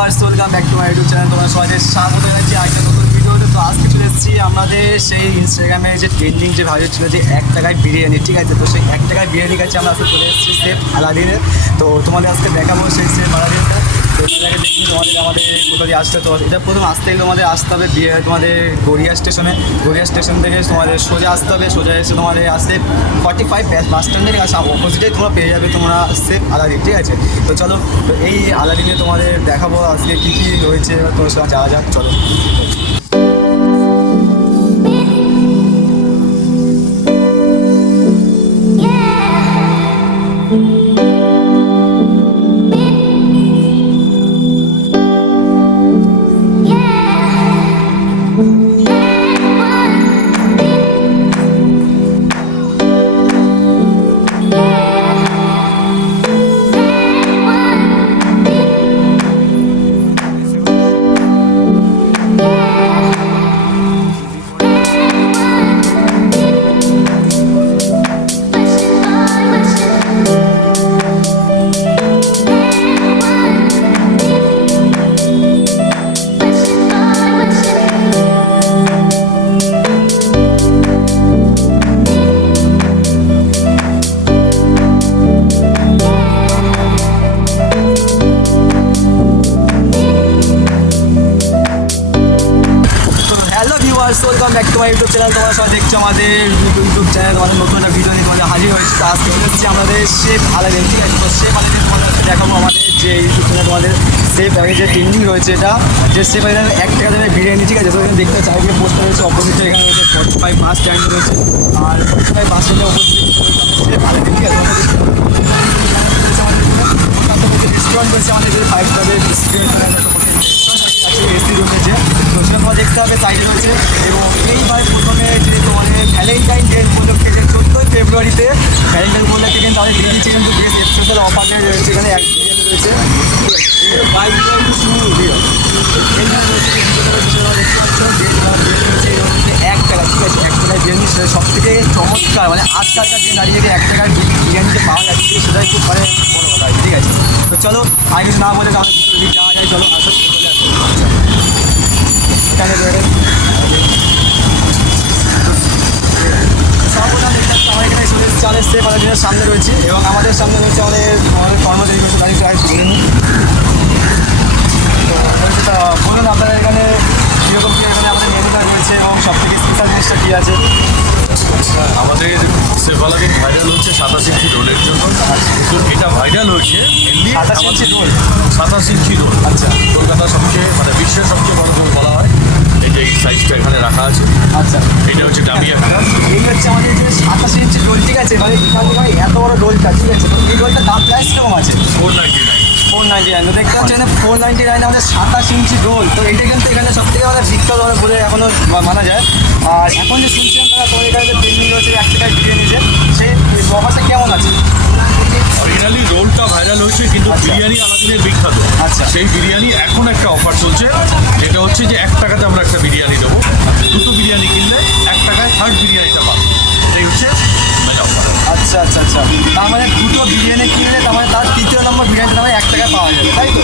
Welcome back to my YouTube channel. তোমার সবাইকে স্বাগত জানাচ্ছি আজকে নতুন ভিডিওতে। তো আজকে চলে এসেছি আমাদের সেই ইনস্টাগ্রামে যে ট্রেন্ডিং যে ভাইরাল ছিল যে 1 টাকায় বিরিয়ানি, ঠিক আছে? তো সেই 1 টাকায় বিরিয়ানির কাছে আমরা আজকে চলে এসেছি শেফ আলাদিনের। তো তোমাদের আজকে দেখাবো সেই শেফ আলাদিনটা। তো এটাকে দেখি আমাদের কোথাও দিয়ে আসতে, তো এটা প্রথম আসতে গেলে তোমাদের আসতে হবে তোমাদের গড়িয়া স্টেশনে। গড়িয়া স্টেশন থেকে তোমাদের সোজা আসতে হবে, সোজা এসে তোমাদের আসতে 45 বাস স্ট্যান্ডের কাছে অপোজিটেই তোমরা পেয়ে যাবে তোমরা শেফ আলাদিন, ঠিক আছে? তো চলো, তো এই আলাদিনে তোমাদের দেখাবো আজকে কী কী রয়েছে, তোমার সঙ্গে যাওয়া যাক, চলো। Welcome back to my YouTube channel. তোমরা সবাই দেখছো আমাদের ইউটিউব চ্যানেল, তোমাদের নতুন একটা ভিডিও নিয়ে তোমাদের হাজির হয়েছে। তো আজকে হচ্ছে আমাদের শেফ আলাদিন, ঠিক আছে? তো শেফ আলাদিন তোমাদের আজকে দেখাবো আমাদের যে ইউটিউব চ্যানেল তোমাদের শেফ আগে যে ট্রেন্ডিং রয়েছে, এটা যে শেফ আলাদিন 1 টাকা দেবে বিরিয়ানি, ঠিক আছে? তো এখানে দেখতে চাইলে পোস্টার রয়েছে, অপোজিটে এখানে রয়েছে 45 বাস স্ট্যান্ড রয়েছে, আর 45 বাস স্ট্যান্ডের অপোজিটে শেফ আলাদিন, ঠিক আছে? রেস্টুরেন্ট রয়েছে আমাদের 5 স্টারের রেস্টুরেন্ট এসি রুম রয়েছে, তো সেটা তোমার দেখতে হবে সাইডে রয়েছে। এবং এইবার প্রথমে যে তোমাদের ভ্যালেন্টাইন ডে উপলক্ষে যে 14ই ফেব্রুয়ারিতে ভ্যালেন্টাইন উপলক্ষে কিন্তু আমাদের দিয়েছে কিন্তু বেশ স্পেশাল অফার রয়েছে। এখানে এক বিরিয়ানি রয়েছে, এক টাকা, ঠিক আছে? 1 টাকায় বিরিয়ানি সব থেকে চমৎকার, মানে আজকালকার যে দাঁড়িয়ে 1 টাকার বিরিয়ানিতে পাওয়া যাচ্ছে সেটাই খুব মানে বড় কথা, ঠিক আছে? তো চলো আর কিছু না বলে তাহলে যাওয়া যায়, চলো আসো, চলে আসো। এখানে বেরোয় সর্বপ্রথম আমার এখানে চালের শেফ আলাদিনের সামনে রয়েছে এবং আমাদের সামনে রয়েছে আমাদের কর্মচারী রয়েছে, তাদের প্রায় বলে নিই। তো বলুন আপনারা এখানে কীরকম কী এখানে আমাদের মেনুটা রয়েছে এবং সব থেকে স্পেশাল জিনিসটা কী আছে? আমাদের শেফ আলাদিন ভাইরাল হচ্ছে 27 ইঞ্চি রোলের জন্য। তো এটা ভাইরাল হয়েছে মেনলি 27 ইঞ্চি রোল। 27 ইঞ্চি রোল, আচ্ছা। কলকাতার সবচেয়ে মানে বিশ্বের সবচেয়ে বড় রোল বলা হয়। এই যে এই সাইজটা এখানে রাখা আছে, আচ্ছা, এটা হচ্ছে ডাবি একটা। এই হচ্ছে আমাদের যে 27 ইঞ্চি রোল, ঠিক আছে? মানে এখানে মানে এত বড় রোলটা, ঠিক আছে? তো এই রোলটার দাম প্রাইস কেমন আছে? 499। 499। তো দেখতে পাচ্ছেন 499 আমাদের 27 ইঞ্চি রোল। তো এইটা কিন্তু এখানে সব থেকে আমাদের বিখ্যাত বলে এখনও মানা যায়। আর এখন যে শুনছিলাম তারা তোমার এখানে যে ট্রেন্ডিং রয়েছে 1 টাকায় বিরিয়ানি, যে সেই অফারটা কেমন আছে? অরিজিনালি রোলটা ভাইরাল হয়েছে কিন্তু বিরিয়ানি আলাদিনের বিখ্যাত। আচ্ছা। সেই বিরিয়ানি এখন একটা অফার চলছে, যেটা হচ্ছে যে 1 টাকাতে আমরা একটা বিরিয়ানি দেবো। 2টো বিরিয়ানি কিনলে 1 টাকায় 3rd বিরিয়ানিটা পাবো। এই হচ্ছে মেটা অফার। আচ্ছা আচ্ছা আচ্ছা, তার মানে 2টো বিরিয়ানি কিনলে তার মানে তার 3য় নম্বর বিরিয়ানিটা মানে 1 টাকায় পাওয়া যাবে, তাই তো?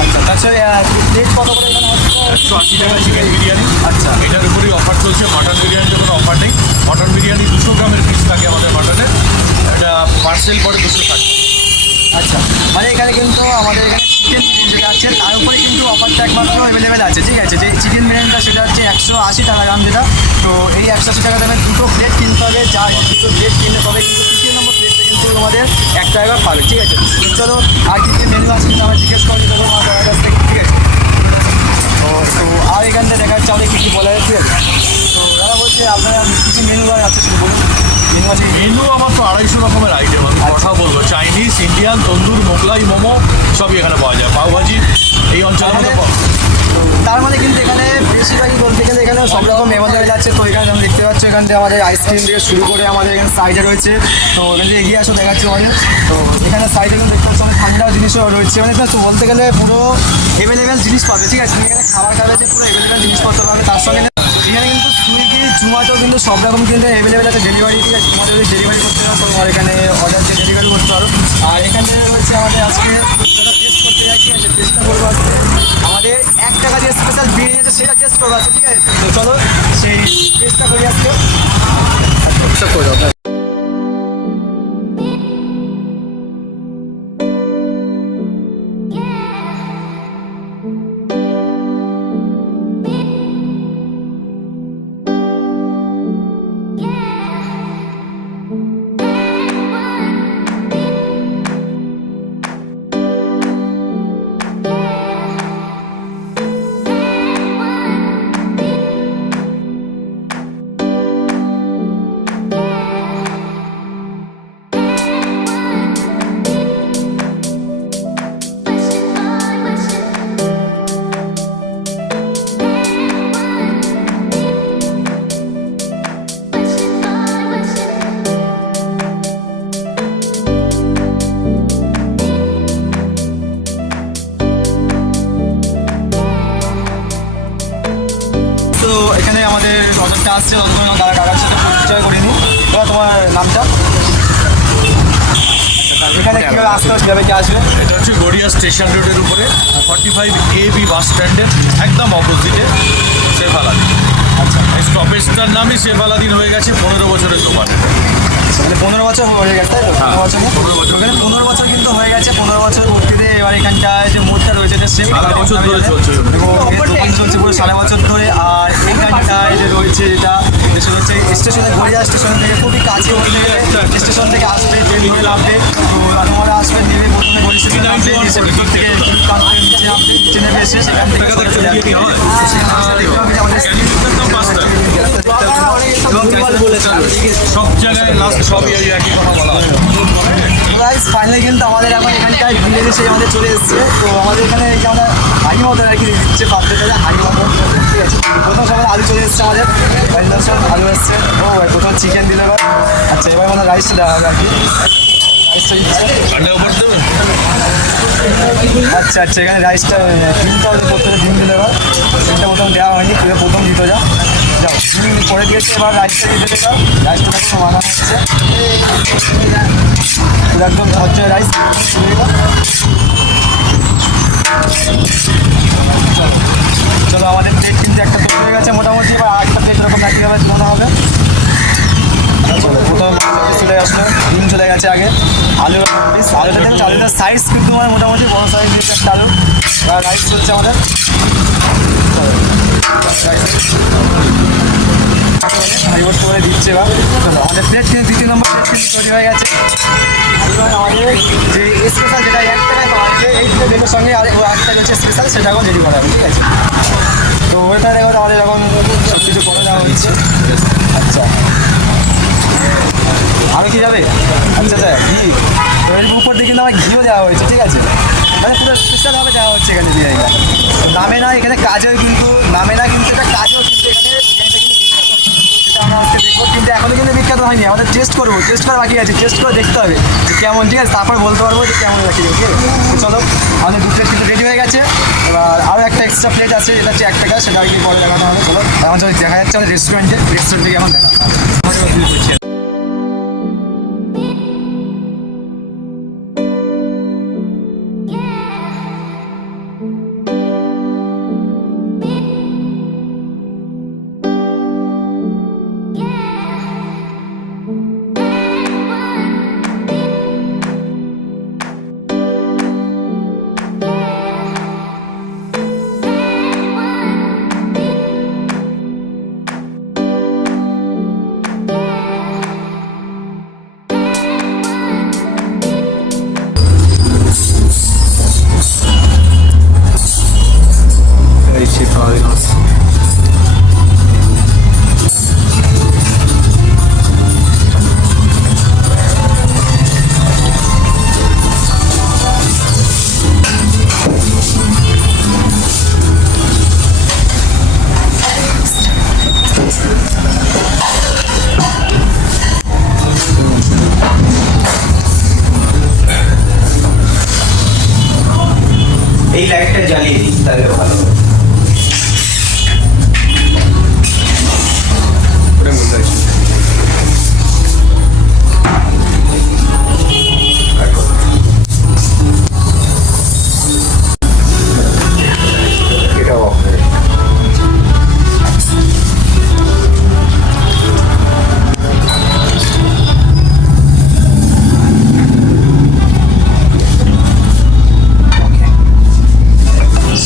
আচ্ছা, তাছাড়া রেট কত করে এখানে হচ্ছে? 180 টাকা চিকেন বিরিয়ানি। আচ্ছা। এটার উপরেই অফার চলছে। মাটন বিরিয়ানিতে কোনো অফার নেই। মাটন বিরিয়ানি 200 গ্রামের পিস থাকে আমাদের মাটনের, এটা পার্সেল পরে 260। আচ্ছা, মানে এখানে কিন্তু আমাদের এখানে চিকেন বিরিয়ানি যেটা আছে তার উপরে কিন্তু অফারটা একমাত্র অ্যাভেলেবেল আছে, ঠিক আছে? যে চিকেন বিরিয়ানিটা সেটা হচ্ছে 180 টাকা দাম যেটা। তো এই 180 টাকা দামে 2টো প্লেট কিনতে হবে, যা 2টো প্লেট কিনলে তবে কিন্তু 3 নম্বর প্লেটটা কিন্তু আমাদের 1 টাকা পাবে, ঠিক আছে? তো চলো আর কী কী মেনু আছে কিন্তু আমরা জিজ্ঞেস করে দেবো আমার দাদার কাছ থেকে, ঠিক আছে? তো আর এখানটা দেখার চাও কী কী বলা যায়, ঠিক আছে? তো দাদা বলছে আপনারা কী কী মেনু আছে শুধু বলুন। মেনু আছে, মেনু আমার তো 250 রকমের আইটেম, আমি কথা বলবো। চাইনিজ, ইন্ডিয়ান, তন্দুর, মোগলাই, মোমো সবই এখানে পাওয়া যায়। পাওভাজি এই অঞ্চলের মধ্যে তার মানে কিন্তু এখানে বেশিরভাগই বলতে গেলে এখানে সব রকম অ্যাভেলেবেল আছে। তো এখানে আমি দেখতে পাচ্ছি এখান থেকে আমাদের আইসক্রিম থেকে শুরু করে আমাদের এখানে সাইডে রয়েছে। তো এখান থেকে এগিয়ে আসো, দেখাচ্ছি আমাদের। তো এখানে সাইডে কিন্তু দেখতে পাচ্ছি অনেক ঠান্ডা জিনিসও রয়েছে, মানে তো বলতে গেলে পুরো অ্যাভেলেবেল জিনিস পাবে, ঠিক আছে? তুমি এখানে খাবার খাবে যে পুরো অ্যাভেলেবেল জিনিসপত্র পাবে। তার সঙ্গে এখানে কিন্তু সুইগি, জোম্যাটো কিন্তু সব রকম কিন্তু অ্যাভেলেবেল আছে ডেলিভারি, ঠিক আছে? তোমাদের যদি ডেলিভারি করতে পারো তোমার এখানে অর্ডার দিয়ে ডেলিভারি করতে পারো। আর এখানে রয়েছে আমাদের আজকে টেস্ট করতে যাই, ঠিক আছে? টেস্টটা করবো আজকে। 1 টাকা দিয়ে স্পেশাল বিরিয়ানি আছে সেটা টেস্ট করবো আছে, ঠিক আছে? তো চলো সেই টেস্টটা করি আজকে। আচ্ছা করে দাও। তো এখানে আমাদের অর্ডারটা আসছে, ততক্ষণ তারা কাকার সাথে পরিচয় করিনি। এবার তোমার নামটা? এখানে কীভাবে আসতে হবে, কীভাবে কি আসবে? এটা হচ্ছে গড়িয়া স্টেশন রোডের উপরে 45AB বাস স্ট্যান্ডের একদম অপোজিটে শেফালাদিন। আচ্ছা, এই স্টপেজটার নামই শেফালাদিন হয়ে গেছে 15 বছরের দোকান। মানে 15 বছর হয়ে গেছে, তাই তো? 15 বছর 15 বছর। ওখানে 15 বছর কিন্তু হয়ে গেছে। 15 বছর ভর্তিতে এবার এখানটায় যে মোড়টা রয়েছে এটা সেম 7 বছর ধরে চলছে। এবং এর দোকান চলছে পুরো 7 বছর ধরে। আর এখানটায় যে রয়েছে এটা সেটা হচ্ছে স্টেশনে, গড়িয়া স্টেশন থেকে খুবই কাছে। বলতে গেলে স্টেশন থেকে আসবে, ট্রেন ধরে নামবে, তো আপনারা আসবেন, নেমে প্রথমে গড়িয়া স্টেশন নামবে, এসে ভিতর থেকে নিচে নামবে, নিচে নেমে এসে সেখান থেকে টাকা দেখতে বিরিয়ানি হয়। সেখানে দেখতে হবে যে আমাদের ক্যান্টিনের দাম 5 টাকা। সব জায়গায় লাস্ট সবই এই একই কথা বলা হয়। গাইস ফাইনালি কিন্তু আমাদের এখন এখানটায় বিরিয়ানি সেই আমাদের চলে এসেছে। তো আমাদের এখানে এই যে আমরা হাই মটন আর কি দিচ্ছে পাত্রটা, হাই মটন, ঠিক আছে? প্রথম সবাই আলু চলে এসেছে আমাদের, আলু এসছে। ও প্রথম চিকেন দিলে এবার। আচ্ছা, এবার আমাদের রাইসটা দেওয়া হবে আর কি। রাইসটা দিচ্ছে। ঠান্ডা উপর দেবে। আচ্ছা আচ্ছা, এখানে রাইসটা ডিমটা প্রথমে ডিম দিলে এবার। ডিমটা প্রথম দেওয়া হয়নি, প্রথম দিতে যাও যাও ডিম করে দিয়েছে, এবার রাইসটা দিতে দেবে। রাইসটা দেখো বানানো হচ্ছে, একদম ঝরঝরে রাইস। চলো আমাদের প্লেট কিন্তু একটা তৈরি হয়ে গেছে মোটামুটি, বা আরেকটা প্লেট এরকম একইভাবে তুলনা হবে। চলো প্রথম চলে আসলো, ডিম চলে গেছে আগে, আলু পিস। আলুটা দেখো, আলুটার সাইজ কিন্তু আমার মোটামুটি বড় সাইজ দিয়েছে একটা আলু। আর রাইস চলছে আমাদের। হাইবোর্ড করে দিচ্ছে এবার। চলো আমাদের প্লেট কিন্তু 2 নম্বর প্লেট কিন্তু তৈরি হয়ে গেছে। এবার আমাদের যে স্পেশাল যেটা 1 টাকায় পাওয়া যাচ্ছে, এই প্লেটের সঙ্গে আর একটা রয়েছে স্পেশাল, সেটাকেও রেডি করা হবে, ঠিক আছে? তো ওইটা দেখো আমাদের এখন সব কিছু করে দেওয়া হচ্ছে। আচ্ছা, আমি কি যাবে? আচ্ছা আচ্ছা, ঘি। তো এর উপর দিয়ে কিন্তু আমার ঘিও দেওয়া হয়েছে, ঠিক আছে? মানে পুরো স্পেশালভাবে দেওয়া হচ্ছে এখানে বিরিয়ানিটা। নামে না এখানে কাজও, কিন্তু নামে না কিন্তু এটা কাজও, কিন্তু এখানে বিরিয়ানিটা কিন্তু বিখ্যাত। সেটা আমরা আজকে দেখবো, কিন্তু এখনো কিন্তু বিখ্যাত হয়নি। আমাদের টেস্ট করবো, টেস্ট করা বাকি আছে, টেস্ট করে দেখতে হবে যে কেমন, ঠিক আছে? তারপর বলতে পারবো যে কেমন বাকি আছে, ঠিক আছে? তো চলো, আমাদের 2 প্লেট কিন্তু রেডি হয়ে গেছে। এবার আরও একটা এক্সট্রা প্লেট আছে, যেটা হচ্ছে 1 টাকা, সেটা আর কি পরে দেখানো হবে। চলো, এখন চলো দেখা যাচ্ছে আমাদের রেস্টুরেন্টে থেকে এখন দেখা হবে।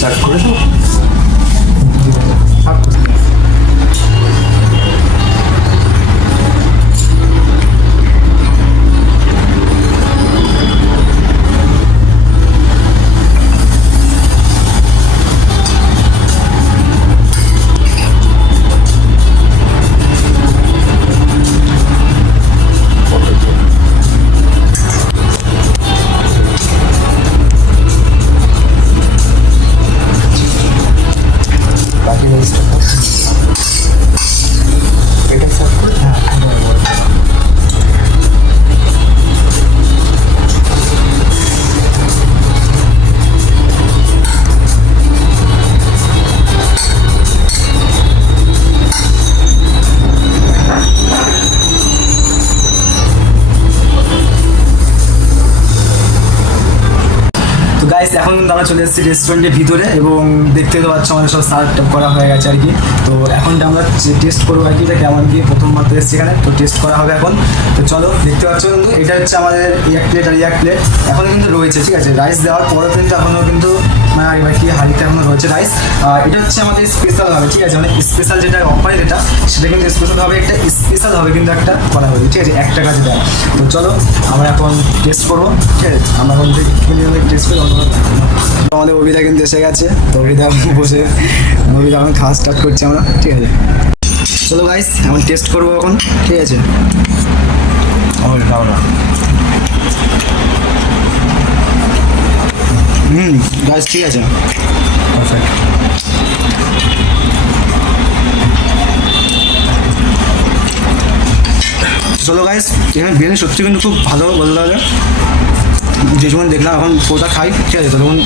স্টার্ট করে তো বাকি জিনিসটা এটা সার্ভ করে তো গাইস এখন কিন্তু আমরা চলে এসেছি রেস্টুরেন্টের ভিতরে এবং দেখতে তো পাচ্ছ আমাদের সব সার্ভ টার্ভ করা হয়ে গেছে আর কি। তো এখন আমরা টেস্ট করবো আর কি এটা কেমন কি, প্রথমবার তো এসেছি এখানে, তো টেস্ট করা হবে এখন। তো চলো দেখতে পাচ্ছ কিন্তু এটা হচ্ছে আমাদের এক প্লেট আর এক প্লেট এখনো কিন্তু রয়েছে, ঠিক আছে। রাইস দেওয়ার পরেও কিন্তু এখনো কিন্তু এবার কি হাঁড়িতে এখনো রয়েছে রাইস। এটা হচ্ছে আমাদের স্পেশাল হবে, ঠিক আছে, মানে স্পেশাল যেটা অফারে যেটা সেটা কিন্তু স্পেশাল হবে, একটা স্পেশাল হবে কিন্তু একটা করা হবে, ঠিক আছে, 1 টাকা যেটা। তো চলো আমরা এখন টেস্ট করবো, ঠিক আছে। আমরা এখন টেস্ট করি। আমাদের অভিদা কিন্তু এসে গেছে, তো অভিদা বসে অভিদা এখন খাওয়া স্টার্ট করছি আমরা, ঠিক আছে। চলো গাইস এখন টেস্ট করবো এখন, ঠিক আছে। খাও না। গাইস ঠিক আছে, চলো গাইস এখানে বিরিয়ানি সত্যি কিন্তু খুব ভালো বলতে হবে। যে সময় দেখলাম এখন পুরোটা খাই, ঠিক আছে, তখন